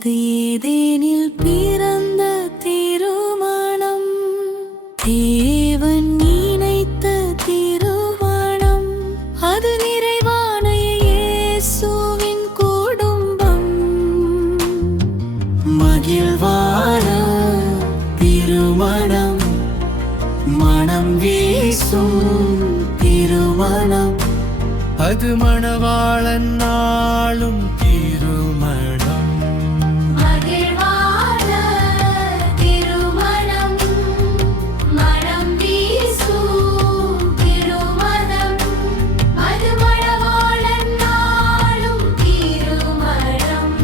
அது ஏதேனில் பிறந்த திருமணம், தேவன் நினைத்த திருமணம். அது நிறைவான இயேசுவின் குடும்பம், மகிழ்வான திருமணம், மனம் வீசும் திருமணம். அது மணவாளன் நாளும் திருமணம், மகிழ்வான திருமணம், மனம் வீசும் திருமணம். அது மணவாளன் நாளும் திருமணம்.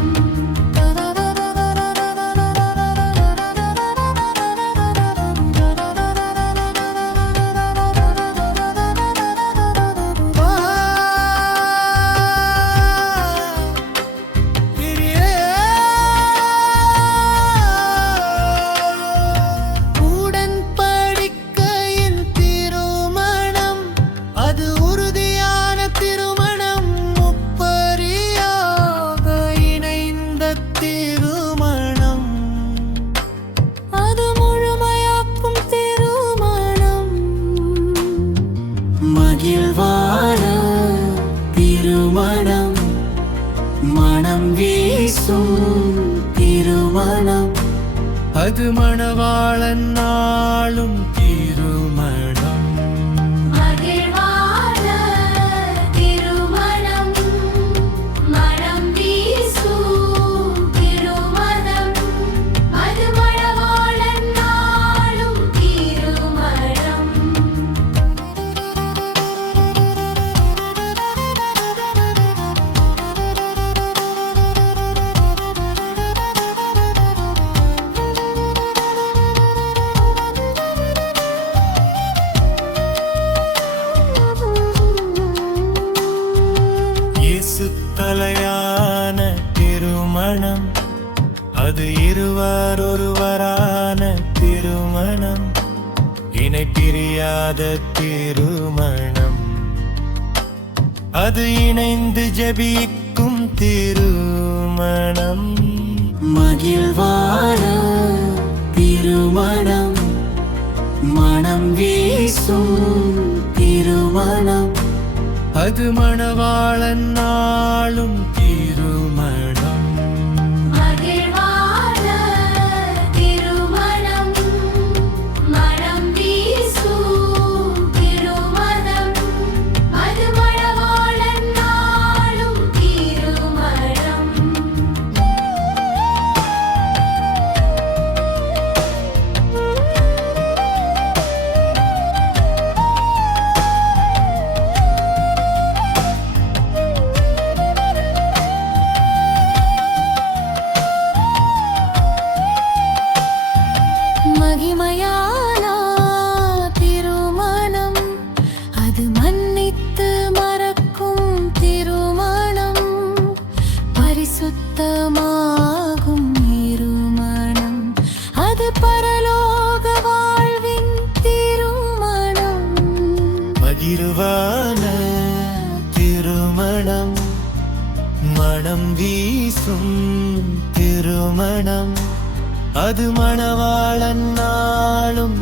உடன்படிக்கையின் திருமணம், அது உறுதியான திருமணம், முப்பரியாக இணைந்த திருமணம். அது முழுமையாக்கும் திருமணம், மகிழ்வான திருமணம், மனம் வீசும் திருமணம். அது மணவாளன் நாளும் திருமணம், மகிழ்வான திருமணம், மனம் வீசும் திருமணம். அது மணவாளன் நாளும் திருமணம். இயேசு தலையான திருமணம், அது இருவர் ஒருவரான திருமணம், இணை பிரியாத திருமணம். அது இணைந்து ஜெபிக்கும் திருமணம், மகிழ்வான திருமணம், மனம் வீசும் திருமணம். அது மணவாளன் நாளும் திருமணம், மகிழ்வான திருமணம், மனம் வீசும் திருமணம். அது மணவாளன் நாளும் திருமணம். மகிமையான திருமணம், அது மன்னித்து மறக்கும் திருமணம், பரிசுத்தமாகும் திருமணம். அது பரலோக வாழ்வின் திருமணம், மகிழ்வான திருமணம், மனம் வீசும் திருமணம். அது மணவாளன் நாளும்